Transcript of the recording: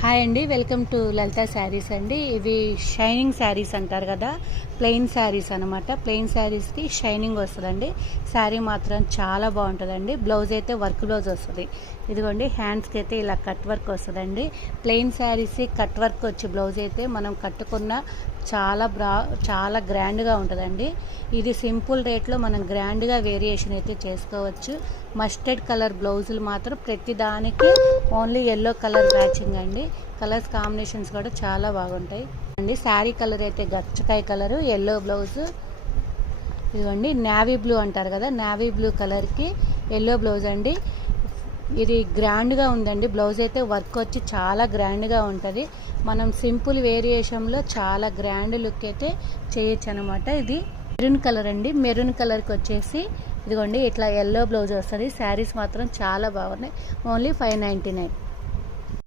Hi అండి, welcome to లలిత శారీస్ అండి. ఇవి షైనింగ్ శారీస్ అంటారు కదా, ప్లెయిన్ శారీస్ అనమాట. ప్లెయిన్ శారీస్కి షైనింగ్ వస్తుందండి. శారీ మాత్రం చాలా బాగుంటుందండి. బ్లౌజ్ అయితే వర్క్ బ్లౌజ్ వస్తుంది. ఇదిగోండి, హ్యాండ్స్కి అయితే ఇలా కట్ వర్క్ వస్తుందండి. ప్లెయిన్ శారీస్ కట్ వర్క్ వచ్చి బ్లౌజ్ అయితే మనం కట్టుకున్న చాలా గ్రాండ్గా ఉంటుందండి. ఇది సింపుల్ రేట్లో మనం గ్రాండ్గా వేరియేషన్ అయితే చేసుకోవచ్చు. మస్టర్డ్ కలర్ బ్లౌజులు మాత్రం ప్రతి దానికి ఓన్లీ ఎల్లో కలర్ మ్యాచింగ్ అండి. కలర్స్ కాంబినేషన్స్ కూడా చాలా బాగుంటాయి అండి. శారీ కలర్ అయితే గచ్చకాయ కలరు, ఎల్లో బ్లౌజ్. ఇదిగోండి, నేవీ బ్లూ అంటారు కదా, నేవీ బ్లూ కలర్కి ఎల్లో బ్లౌజ్ అండి. ఇది గ్రాండ్గా ఉందండి. బ్లౌజ్ అయితే వర్క్ వచ్చి చాలా గ్రాండ్గా ఉంటుంది. మనం సింపుల్ వేరియేషన్లో చాలా గ్రాండ్ లుక్ అయితే చేయొచ్చు అనమాట. ఇది మెరూన్ కలర్ అండి. మెరూన్ కలర్కి వచ్చేసి ఇదిగోండి ఇట్లా ఎల్లో బ్లౌజ్ వస్తుంది. శారీస్ మాత్రం చాలా బాగున్నాయి. ఓన్లీ 599.